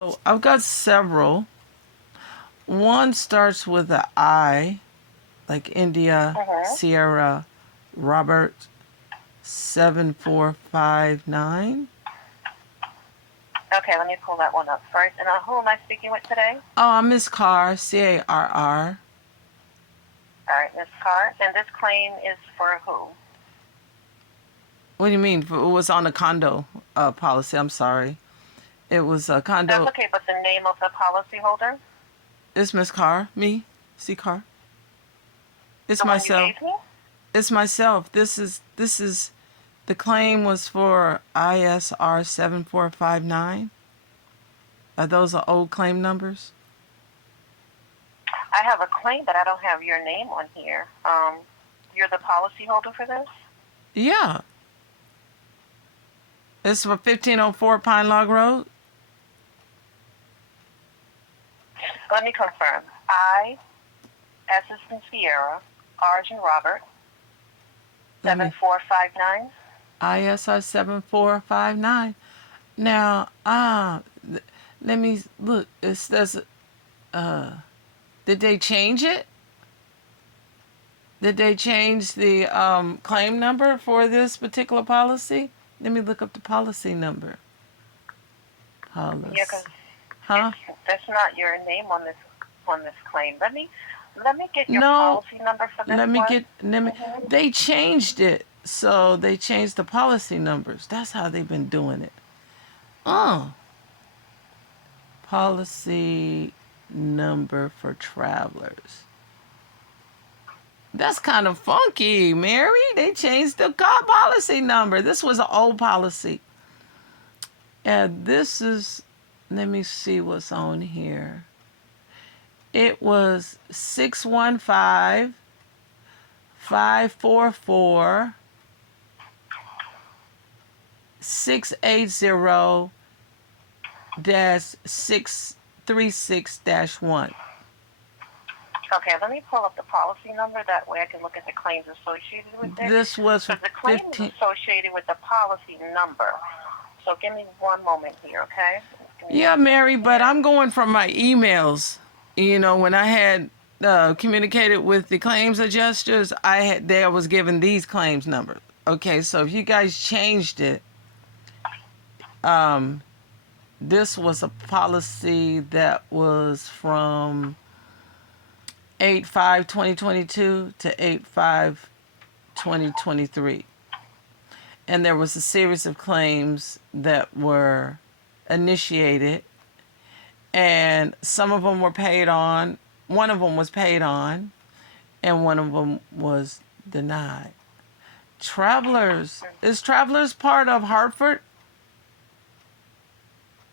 So I've got several. One starts with a I, like India, Mm-hmm. Sierra, Robert, 7459. Okay, let me pull that one up first. And who am I speaking with today? Oh, I'm Miss Carr, Carr. All right, Miss Carr. And this claim is for who? What do you mean? It was on a condo policy. I'm sorry. It was a That's condo. okay, but the name of the policyholder? It's Miss Carr, me, C Carr. It's The one you myself. gave me? It's myself. This is the claim was for ISR 7459. Are those the old claim numbers? I have a claim, but I don't have your name on here. You're the policyholder for this? Yeah. It's for 1504 Pine Log Road. Let me confirm. I, S is in Sierra, R is in Robert, 7459. ISR 7459. Now, let me look. It says, did they change it? Did they change the claim number for this particular policy? Let me look up the policy number. Policy. Yeah, because Huh? that's not your name on this claim. Let me get your No. policy number for this Let me one. get. Let me. They changed it, so they changed the policy numbers. That's how they've been doing it. Oh, policy number for travelers. That's kind of funky, Mary. They changed the car policy number. This was an old policy. And this is, let me see what's on here. It was 615 544 680 636 Okay, let me pull up the policy number. That way I can look at the claims associated with it. This was Because the claim is associated with the policy number. So give me one moment here, okay? Yeah, Mary, but I'm going from my emails. You know, when I had communicated with the claims adjusters, I was given these claims numbers. Okay, so if you guys changed it, this was a policy that was from 8/5/2022 to 8/5/2023. And there was a series of claims that were initiated, and some of them were paid on. One of them was paid on, and one of them was denied. Is Travelers part of Hartford?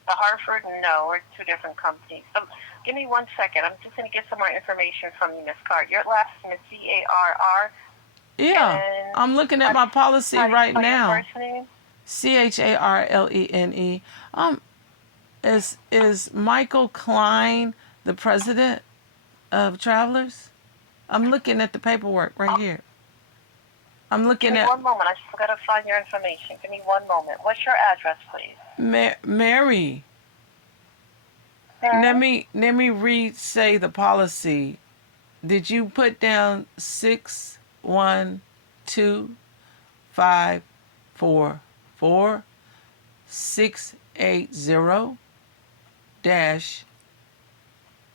The Hartford, no, we're two different companies. So give me 1 second. I'm just going to get some more information from you, Miss Carr. Your last name is C-A-R-R. Yeah, I'm looking at my policy right now. Your first name? CHARLENE. Is Michael Klein the president of Travelers? I'm looking at the paperwork right here. I'm looking Give me at 1 moment. I just got to find your information. Give me 1 moment. What's your address, please? Mary. Let me say the policy. Did you put down 612 544 680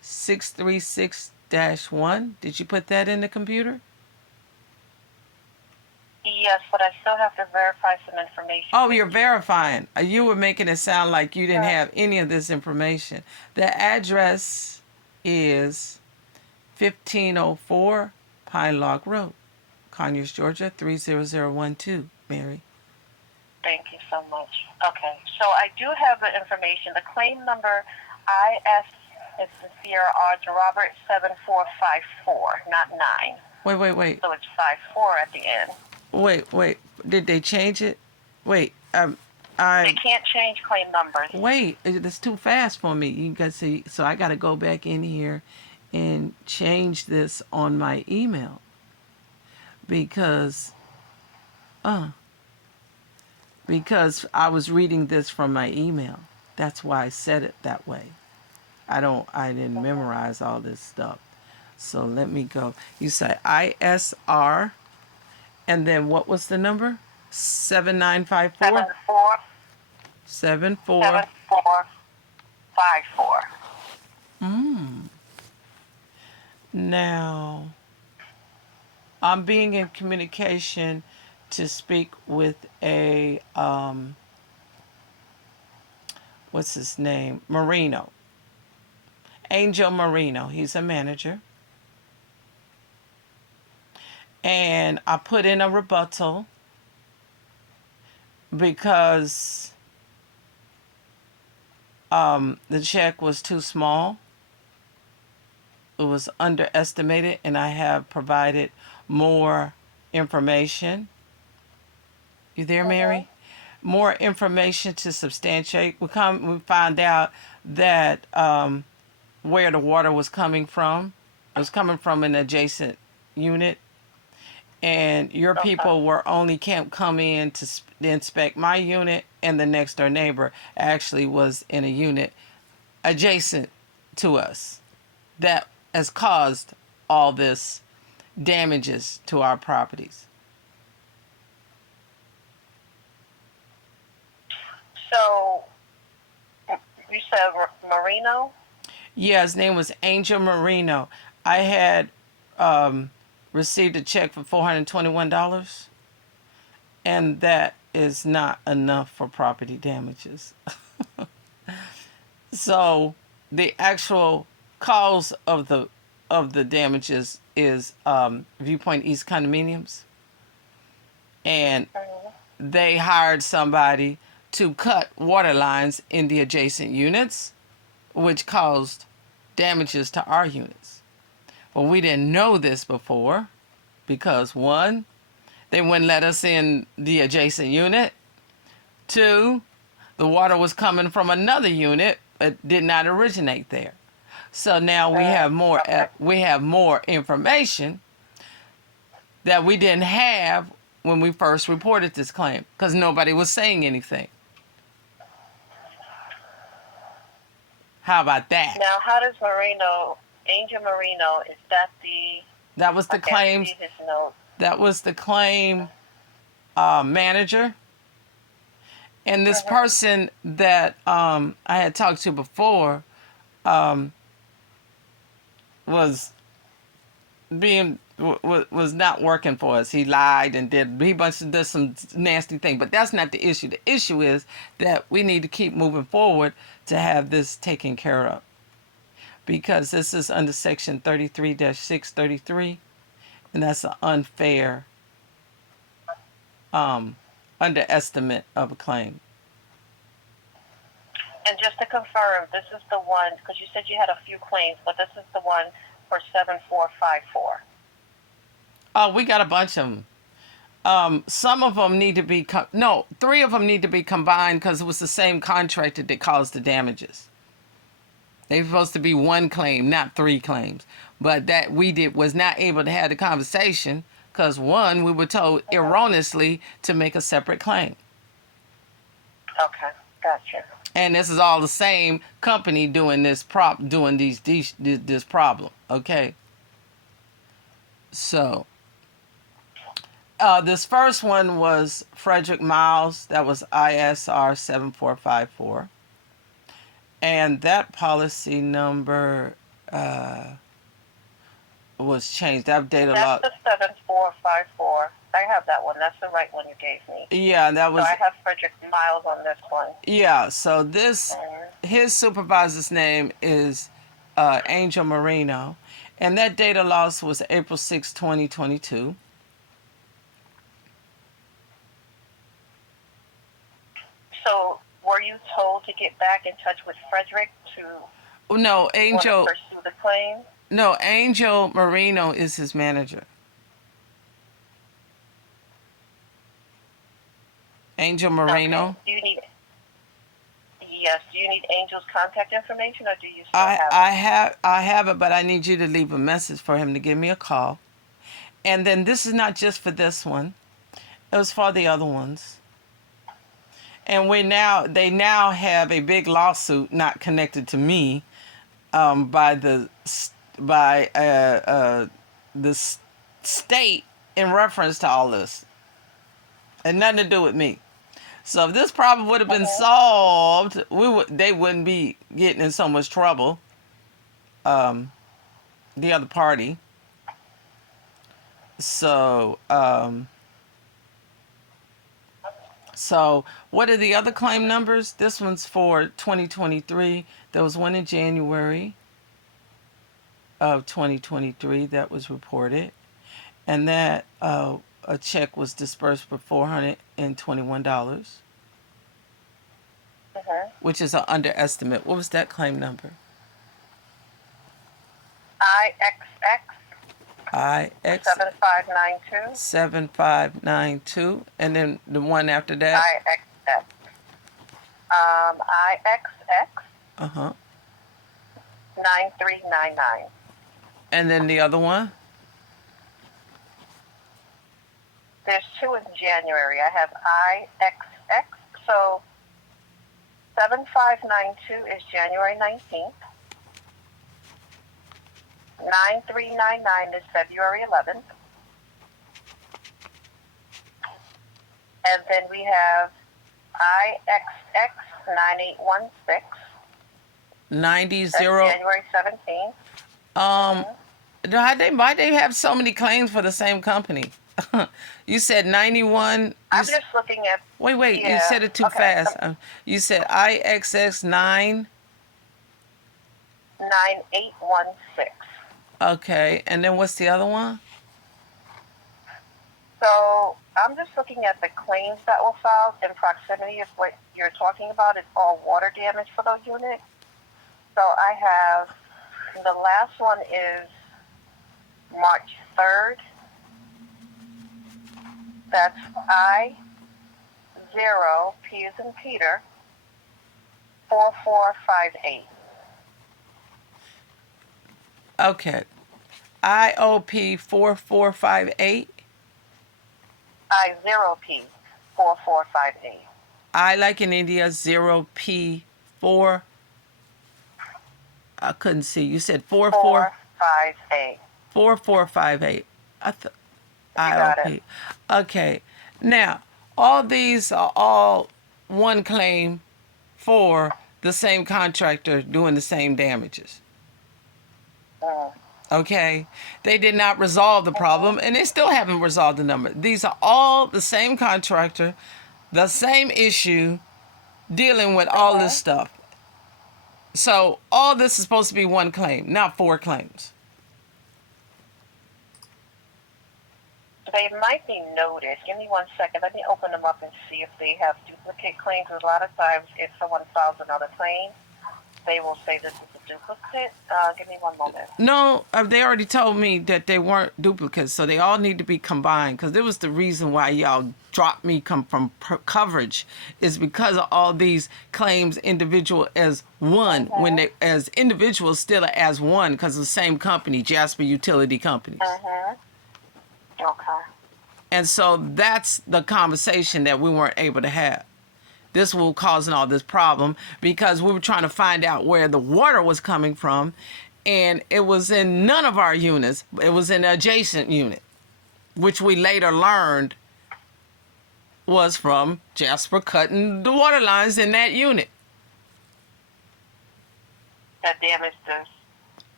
636 Did you put that in the computer? Yes, but I still have to verify some information. Oh, you're verifying. You were making it sound like you didn't have any of this information. The address is 1504 Pine Log Road, Conyers, Georgia, 30012. Mary. Thank you so much. Okay, so I do have the information. The claim number IS is Sierra R to Robert 7454, not 9. Wait. So it's 54 at the end. Wait. Did they change it? Wait. They can't change claim numbers. Wait. It's too fast for me. You got to see. So I got to go back in here and change this on my email because I was reading this from my email. That's why I said it that way. I didn't memorize all this stuff. So let me go. You say ISR, and then what was the number? 7954? 74. 7454. Now, I'm being in communication to speak with a, what's his name? Marino. Angel Marino. He's a manager. And I put in a rebuttal because the check was too small. It was underestimated, and I have provided more information. You there, Mary? More information to substantiate. We found out that where the water was coming from. It was coming from an adjacent unit, and your people were only come in to inspect my unit, and the next door neighbor actually was in a unit adjacent to us. That has caused all this damages to our properties. So, you said Marino? Yeah, his name was Angel Marino. I had received a check for $421, and that is not enough for property damages. So the actual cause of the damages is Viewpoint East condominiums, and they hired somebody to cut water lines in the adjacent units, which caused damages to our units. Well, we didn't know this before because, one, they wouldn't let us in the adjacent unit. Two, the water was coming from another unit but did not originate there. So now we have more information that we didn't have when we first reported this claim because nobody was saying anything. How about that? Now, how does Angel Marino, is that That was the claims. I see his note. That was the claim manager. And this person that I had talked to before was not working for us. He lied and did some nasty thing. But that's not the issue. The issue is that we need to keep moving forward to have this taken care of, because this is under section 33-633, and that's an unfair underestimate of a claim. And just to confirm, this is the one, because you said you had a few claims, but this is the one for 7454. Oh, we got a bunch of them. Some of them need to be, three of them need to be combined because it was the same contractor that caused the damages. They were supposed to be one claim, not three claims. But that was not able to have the conversation because, one, we were told erroneously to make a separate claim. Okay, gotcha. And this is all the same company doing this this problem, okay? So, this first one was Frederick Miles. That was ISR 7454. And that policy number was changed. Updated a lot. That's the 7454. I have that one. That's the right one you gave me. Yeah, that was. So I have Frederick Miles on this one. Yeah, so his supervisor's name is Angel Marino, and that data loss was April 6, 2022. So were you told to get back in touch with Frederick to No, Angel. pursue the claim? No, Angel Marino is his manager. Angel Marino. Okay. Do you need Angel's contact information, or do you still have it? I have it, but I need you to leave a message for him to give me a call. And then this is not just for this one. It was for the other ones. And they now have a big lawsuit not connected to me, by the state in reference to all this, and nothing to do with me. So if this problem would have been solved, they wouldn't be getting in so much trouble. The other party. So so what are the other claim numbers? This one's for 2023. There was one in January of 2023 that was reported, and that a check was dispersed for $421, which is an underestimate. What was that claim number? IXX IX 7592. 7592, and then the one after that. IXX. IXX Uh-huh. 9399. And then the other one. There's two in January. I have IXX. So 7592 is January 19th. 9399 is February 11th. And then we have IXX 9816. 90. That's January 17th. Why they have so many claims for the same company? You said 91. I'm just looking at. Wait. Yeah, You said it too fast. You said IXX 9. 9816. Okay, and then what's the other one? So I'm just looking at the claims that were filed in proximity of what you're talking about. It's all water damage for those units. So I have, the last one is March 3rd. That's I0, P as in Peter, 4458. Okay. IOP 4458. I0P 4458. I like in India 0P4. I couldn't see. You said 458. 4458. got IOP. it. Okay. Now, all these are all one claim for the same contractor doing the same damages. Okay? They did not resolve the problem, and they still haven't resolved the number. These are all the same contractor, the same issue, dealing with all this stuff. So all this is supposed to be one claim, not four claims. They might be noted. Give me 1 second. Let me open them up and see if they have duplicate claims. A lot of times, if someone files another claim, they will say this is a duplicate. Give me 1 moment. No, they already told me that they weren't duplicates, so they all need to be combined, because it was the reason why y'all dropped me from coverage, is because of all these claims individual as one, when they as individuals still as one, because of the same company, Jasber Utility Companies. Okay. And so that's the conversation that we weren't able to have. This will causing all this problem because we were trying to find out where the water was coming from, and it was in none of our units. It was in an adjacent unit, which we later learned was from Jasper cutting the water lines in that unit. That damaged us.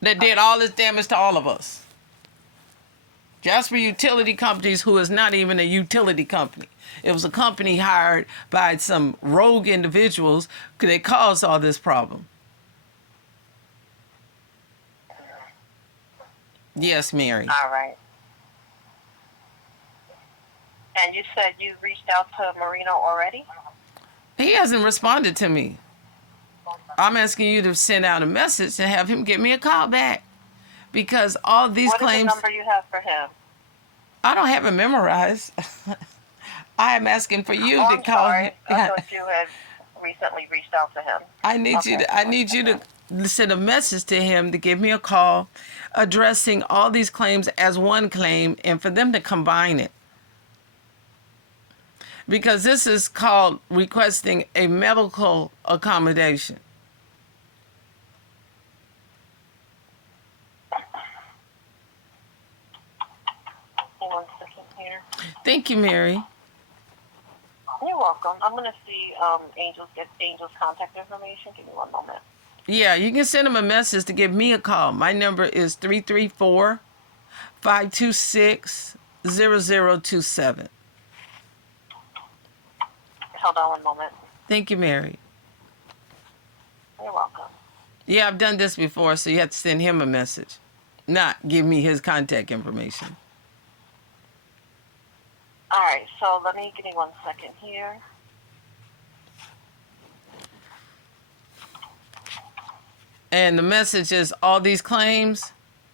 That did all this damage to all of us. Jasper Utility Companies, who is not even a utility company. It was a company hired by some rogue individuals that caused all this problem. Yes, Mary. All right. And you said you reached out to Marino already? He hasn't responded to me. I'm asking you to send out a message and have him give me a call back. Because all these claims... What is the number you have for him? I don't have it memorized. I am asking for you to call him. I thought you had recently reached out to him. I need you to send a message to him to give me a call addressing all these claims as one claim and for them to combine it. because this is called requesting a medical accommodation. One second here. Thank you, Mary. You're welcome. I'm going to see Angel's contact information. Give me one moment. Yeah, you can send them a message to give me a call. My number is 334-526-0027. Hold on one moment. Thank you, Mary. You're welcome. Yeah, I've done this before, so you have to send him a message, not give me his contact information. All right, so give me 1 second here. And the message is all these claims,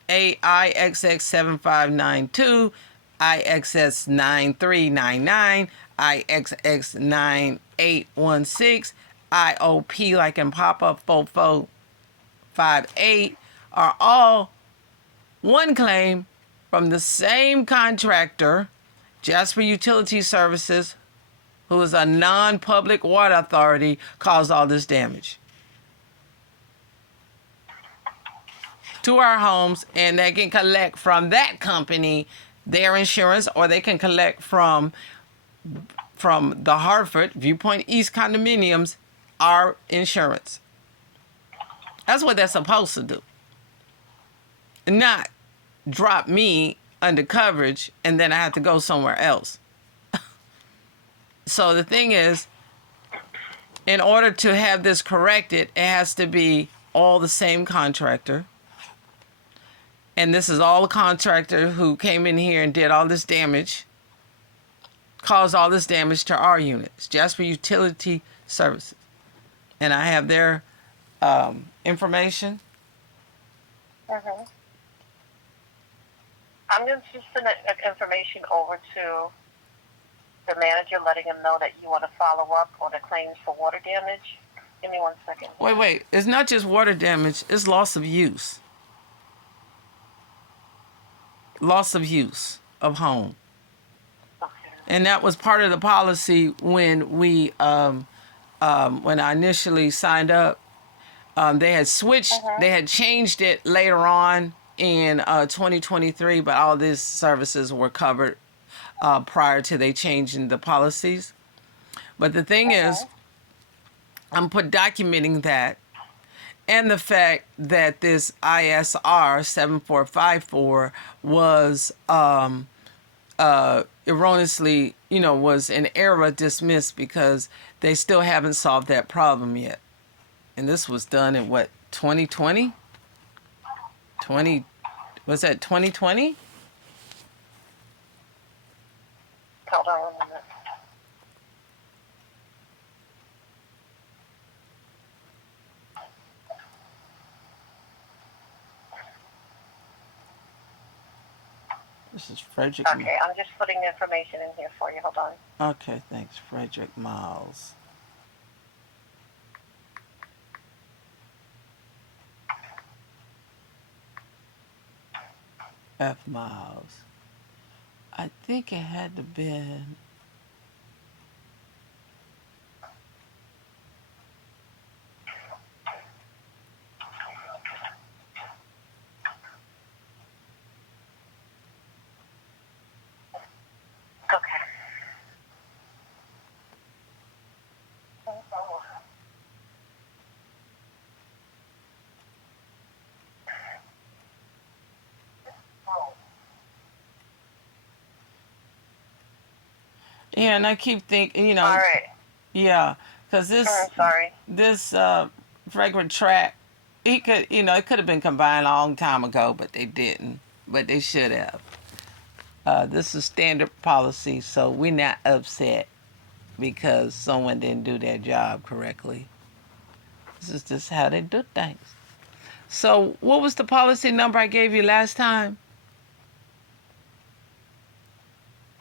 AIXX7592, IXS9399, IXX9816, IOP like in Papa 4458 are all one claim from the same contractor, Jasber Utility Services, who is a non-public water authority, caused all this damage to our homes, and they can collect from that company their insurance, or they can collect from the Hartford Viewpoint East condominiums our insurance. That's what they're supposed to do, not drop me under coverage and then I have to go somewhere else. So the thing is, in order to have this corrected, it has to be all the same contractor. And this is all the contractor who came in here and did all this damage, caused all this damage to our units, Jasber Utility Services. And I have their information. Mm-hmm. I'm going to just send that information over to the manager, letting him know that you want to follow up on the claims for water damage. Give me 1 second. Wait. It's not just water damage. It's loss of use. Loss of use of home. Okay. And that was part of the policy when we, when I initially signed up. They had switched, they had changed it later on in 2023, but all these services were covered prior to they changing the policies. But the thing is, I'm documenting that, and the fact that this ISR 7454 was erroneously, was in error dismissed because they still haven't solved that problem yet. And this was done in what, 2020? Was that 2020? Hold on 1 minute. This is Frederick. Okay, I'm just putting the information in here for you. Hold on. Okay, thanks. Frederick Miles. F. Miles. I think it had to been. Okay. Yeah, and I keep thinking, All right. yeah, because Sorry. this fragrant track, it could have been combined a long time ago, but they didn't. But they should have. This is standard policy, so we're not upset because someone didn't do their job correctly. This is just how they do things. So what was the policy number I gave you last time?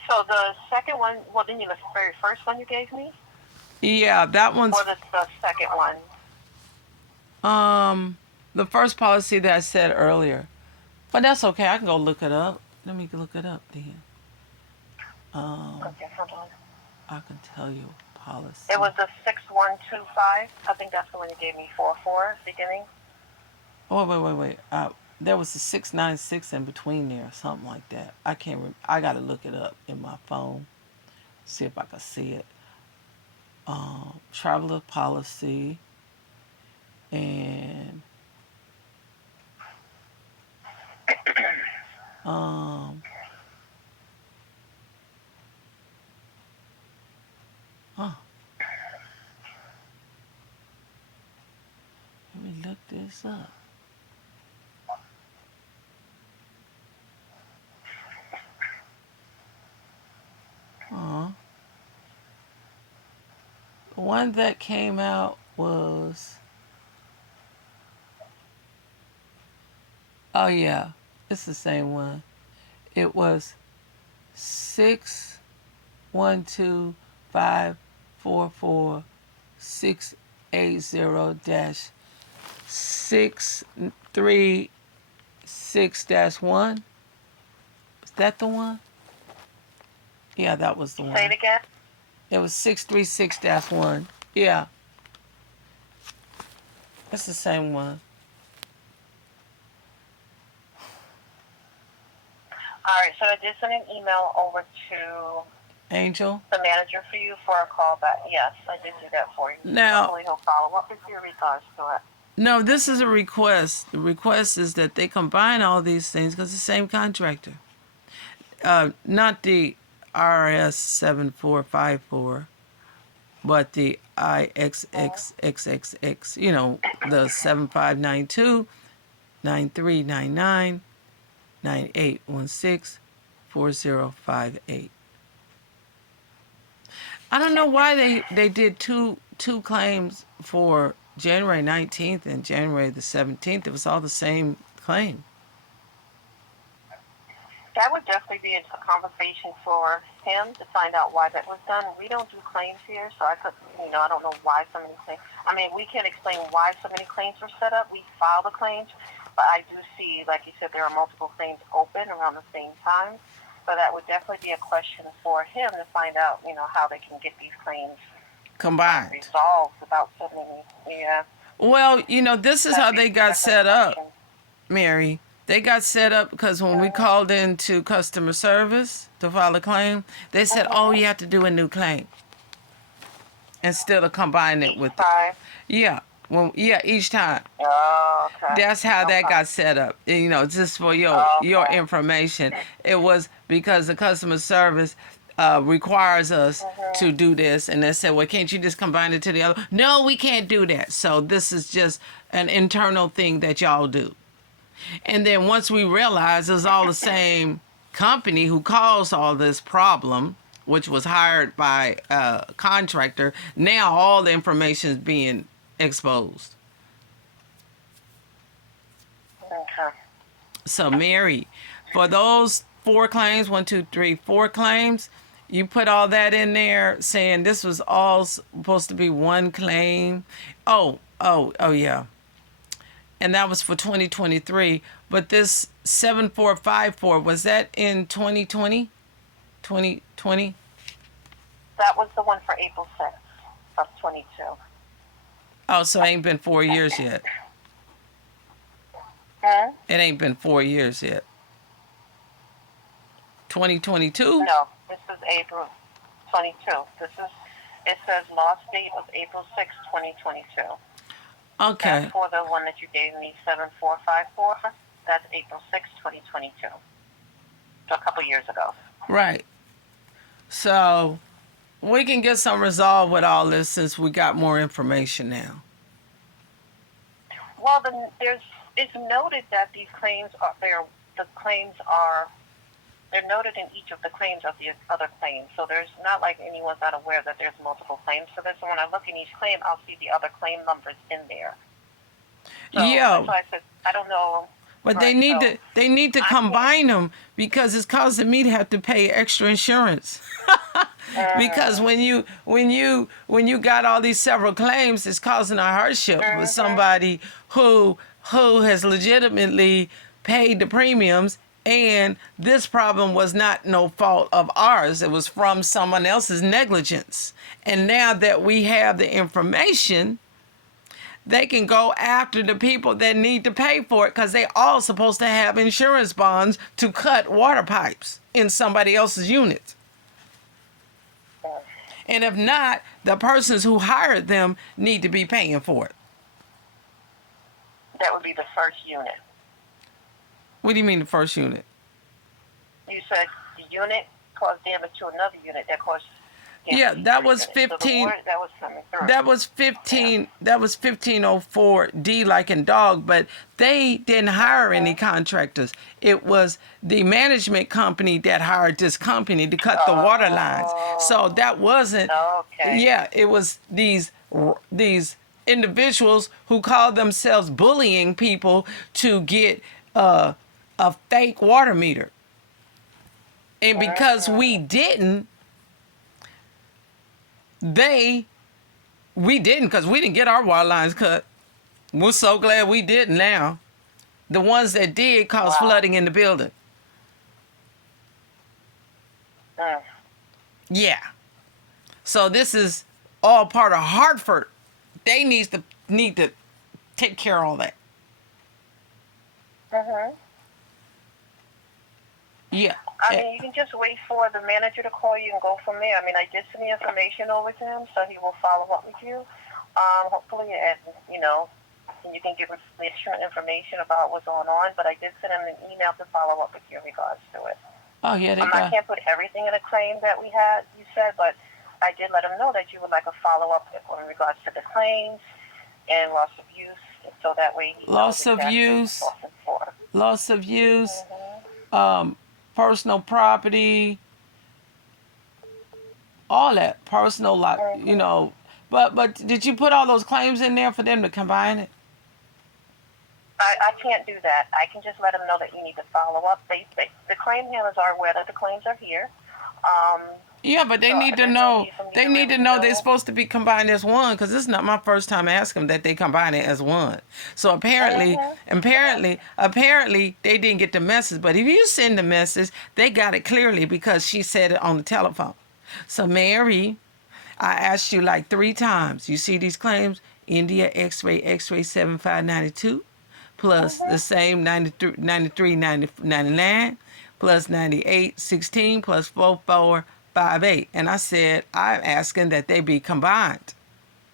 So the second one, didn't you, the very first one you gave me? Yeah, that one's... Or the second one? The first policy that I said earlier. But that's okay. I can go look it up. Let me look it up then. Okay, hold on. I can tell you policy. It was the 6125. I think that's the one you gave me 44 at the beginning. Oh, wait. There was a 696 in between there, something like that. I can't remember. I got to look it up in my phone, see if I can see it. Traveler policy and um huh. Let me look this up. The one that came out was, oh yeah, it's the same one. It was 6125446-636-1. Is that the one? Yeah, that was the one. Say it again. It was 636-1. Yeah. It's the same one. All right, so I did send an email over to Angel? the manager for you for a call back. Yes, I did do that for you. Now, hopefully he'll follow up with your regards to it. no, this is a request. The request is that they combine all these things because it's the same contractor. Not the RS 7454, but the IXXXXX, you know, the 7592, 9399, 9816, 4058. I don't know why they did two claims for January 19th and January the 17th. It was all the same claim. That would definitely be a conversation for him to find out why that was done. We don't do claims here, so I don't know why so many claims. I mean, we can't explain why so many claims were set up. We file the claims, but I do see, like you said, there are multiple claims open around the same time. So that would definitely be a question for him to find out, how they can get these claims Combined. resolved without sending me. Yeah. Well, this is how they got set up, Mary. They got set up because when we called into customer service to file a claim, they said, oh, you have to do a new claim instead of combining it with it. Yeah. Each time. Oh, okay. That's how that got set up. Just for your information. It was because the customer service requires us to do this, and they said, well, can't you just combine it to the other? No, we can't do that. So this is just an internal thing that y'all do. And then once we realized it was all the same company who caused all this problem, which was hired by a contractor, now all the information is being exposed. Okay. So, Mary, for those 4 claims, 4 claims, you put all that in there saying this was all supposed to be one claim. Oh, yeah. And that was for 2023. But this 7454, was that in 2020? 2020? That was the one for April 6th of 22. Oh, so it ain't been 4 years yet. Hmm? It ain't been 4 years yet. 2022? No, this is April 22. It says lost date was April 6th, 2022. Okay. That's for the one that you gave me, 7454. That's April 6th, 2022. So a couple years ago. Right. So we can get some resolve with all this since we got more information now. Well, it's noted that these claims they're noted in each of the claims of the other claims. So there's not like anyone's not aware that there's multiple claims for this. So when I look in each claim, I'll see the other claim numbers in there. So Yeah. that's why I said I don't know. But Right, they need to combine them because it's causing me to have to pay extra insurance. Because when you got all these several claims, it's causing a hardship with somebody who has legitimately paid the premiums And this problem was not no fault of ours. It was from someone else's negligence. And now that we have the information, they can go after the people that need to pay for it, because they all supposed to have insurance bonds to cut water pipes in somebody else's unit. And if not, the persons who hired them need to be paying for it. That would be the first unit. What do you mean the first unit? You said the unit caused damage to another unit that caused damage Yeah, to that your was unit. So the 15. water that was coming through. That was 15. That was 1504 D like in dog, but they didn't hire any contractors. It was the management company that hired this company to cut the water lines. So that wasn't. Okay. Yeah, it was these individuals who called themselves bullying people to get a fake water meter. And because we didn't, we didn't, because we didn't get our water lines cut. We're so glad we didn't now. The ones that did caused flooding in the building. Yeah. So this is all part of Hartford. They need to take care of all that. Yeah. I mean, you can just wait for the manager to call you and go from there. I mean, I did send the information over to him, so he will follow up with you. Hopefully, and you can give us the extra information about what's going on. But I did send him an email to follow up with you in regards to it. Oh yeah, they I got. can't put everything in a claim that we had, you said, but I did let him know that you would like a follow up in regards to the claims and loss of use, so that way he Loss knows of exactly use. what it's for. Loss of use. Personal property. All that personal, like But did you put all those claims in there for them to combine it? I can't do that. I can just let them know that you need to follow up. The claim handlers are aware that the claims are here. Yeah, but they So need to there's no know. need for me They to need to really know know. they're supposed to be combined as one, because this is not my first time asking them that they combine it as one. So apparently they didn't get the message. But if you send the message, they got it clearly because she said it on the telephone. So Mary, I asked you like 3 times. You see these claims? India X-ray 7592 plus the same 93 99 plus 98 16 plus 4458. And I said, I'm asking that they be combined.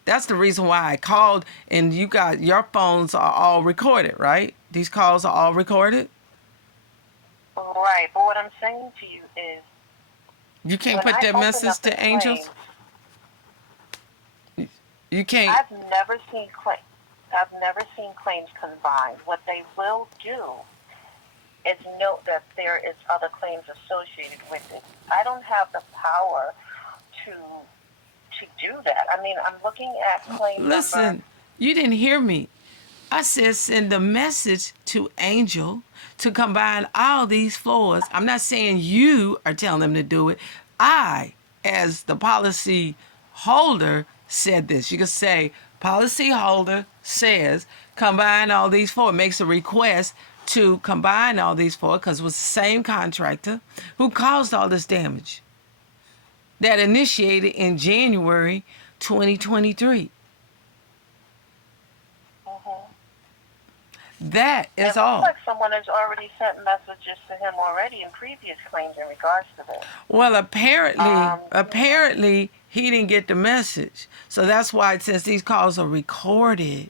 That's the reason why I called, and you got your phones are all recorded, right? These calls are all recorded. Right, but what I'm saying to you is, You can't when put I that open message up the to Angels. claims, You can't. I've never seen claims combined. What they will do is note that there is other claims associated with it. I don't have the power to do that. I mean, I'm looking at claim Listen, number. you didn't hear me. I said send a message to Angel to combine all these floors. I'm not saying you are telling them to do it. I, as the policy holder, said this. You could say, policy holder says combine all these four. Makes a request to combine all these four because it was the same contractor who caused all this damage that initiated in January 2023. That is It all. looks like someone has already sent messages to him already in previous claims in regards to this. Well, apparently he didn't get the message. So that's why, since these calls are recorded,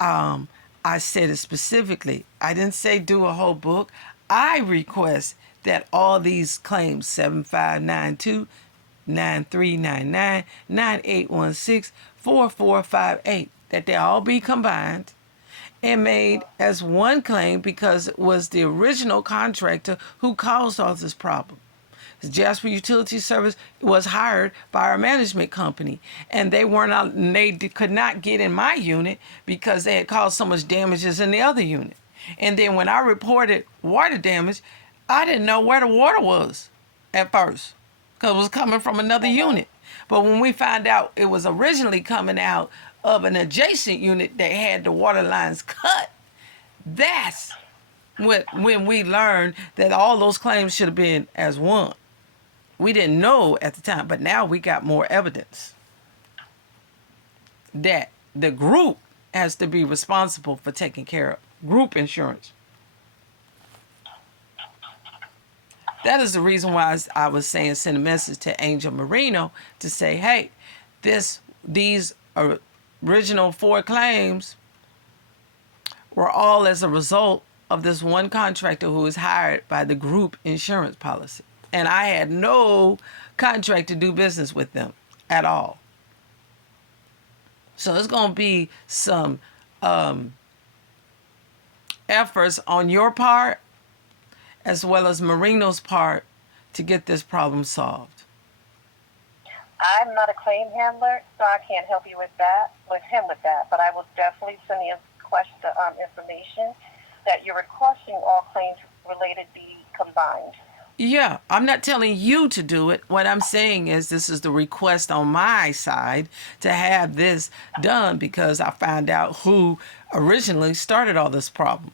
I said it specifically. I didn't say do a whole book. I request that all these claims, 7592, 9399, 9816, 4458, that they all be combined and made as one claim, because it was the original contractor who caused all this problem. Jasber Utility Service was hired by our management company, and they could not get in my unit because they had caused so much damages in the other unit. And then when I reported water damage, I didn't know where the water was at first because it was coming from another unit. But when we found out it was originally coming out of an adjacent unit that had the water lines cut, that's when we learned that all those claims should have been as one. We didn't know at the time, but now we got more evidence that the group has to be responsible for taking care of group insurance. That is the reason why I was saying send a message to Angel Marino to say, hey, these original 4 claims were all as a result of this one contractor who was hired by the group insurance policy. And I had no contract to do business with them at all. So it's going to be some efforts on your part as well as Marino's part to get this problem solved. I'm not a claim handler, so I can't help you with him with that. But I will definitely send the information that you're requesting all claims related be combined. Yeah, I'm not telling you to do it. What I'm saying is this is the request on my side to have this done because I found out who originally started all this problem.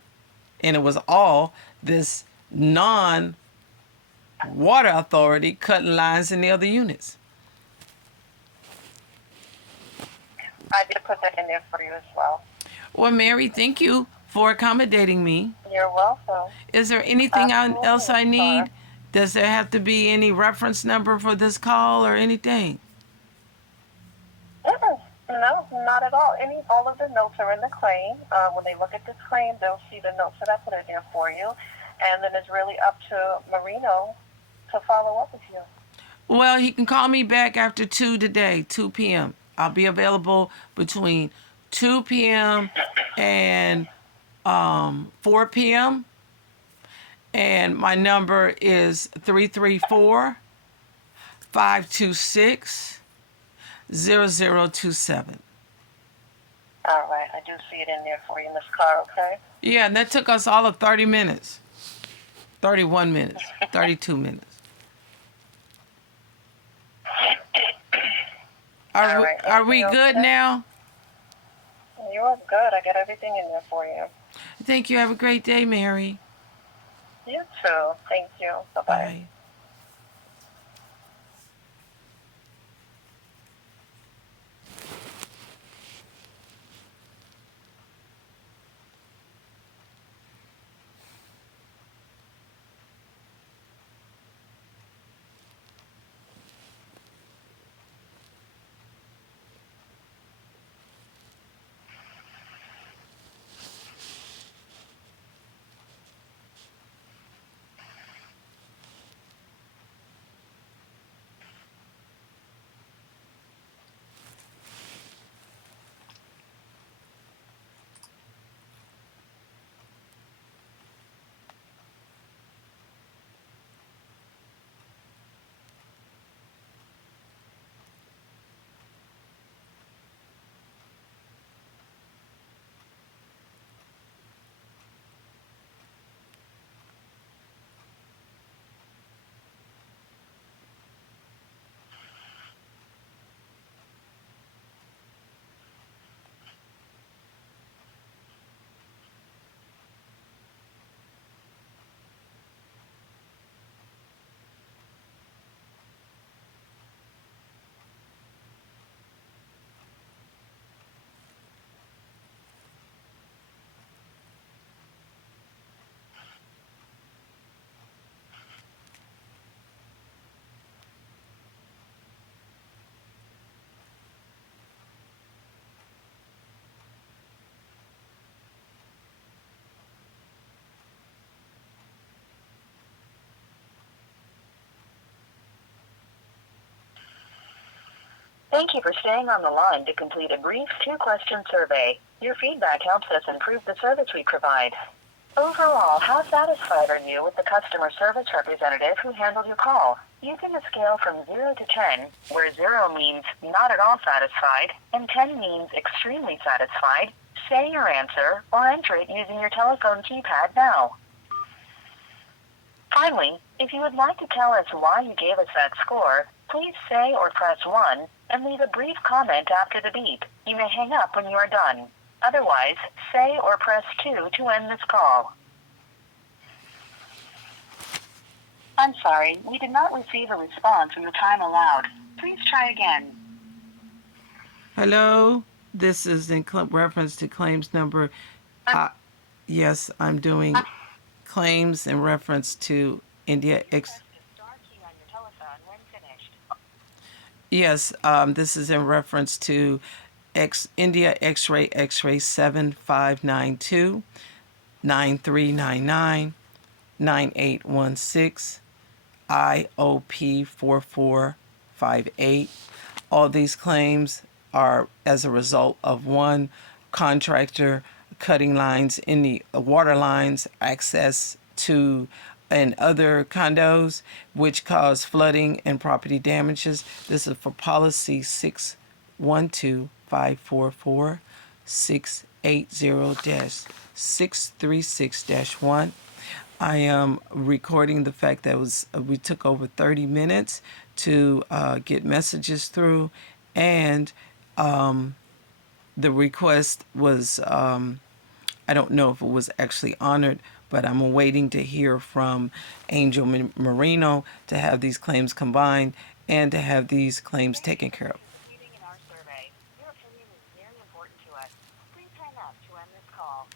And it was all this non-water authority cutting lines in the other units. I did put that in there for you as well. Well, Mary, thank you for accommodating me. You're welcome. Is there anything Absolutely, else I need? sir. Does there have to be any reference number for this call or anything? No, not at all. All of the notes are in the claim. When they look at this claim, they'll see the notes that I put in there for you. And then it's really up to Marino to follow up with you. Well, he can call me back after 2 today, 2 p.m. I'll be available between 2 p.m. and 4 p.m. And my number is 334-526-0027. All right. I do see it in there for you, Miss Carr, okay? Yeah, and that took us all of 30 minutes. 31 minutes. 32 minutes. Are we good now? You are good. I got everything in there for you. Thank you. Have a great day, Mary. You too. Thank you. Bye-bye. Bye. Thank you for staying on the line to complete a brief 2-question survey. Your feedback helps us improve the service we provide. Overall, how satisfied are you with the customer service representative who handled your call? Using a scale from 0 to 10, where 0 means not at all satisfied and 10 means extremely satisfied, say your answer or enter it using your telephone keypad now. Finally, if you would like to tell us why you gave us that score, please say or press 1 and leave a brief comment after the beep. You may hang up when you are done. Otherwise, say or press 2 to end this call. I'm sorry, we did not receive a response in the time allowed. Please try again. Hello, this is in reference to claims number. Yes, I'm doing claims in reference to India X. Yes, this is in reference to India X-ray 7592 9399 9816 IOP 4458. All these claims are as a result of one contractor cutting lines in the water lines access to and other condos, which cause flooding and property damages. This is for policy 612544 680-636-1. I am recording the fact that we took over 30 minutes to get messages through, and the request was, I don't know if it was actually honored, but I'm awaiting to hear from Angel Marino to have these claims combined and to have these claims taken care of. Your opinion is very important to us. Please hang up to end this call.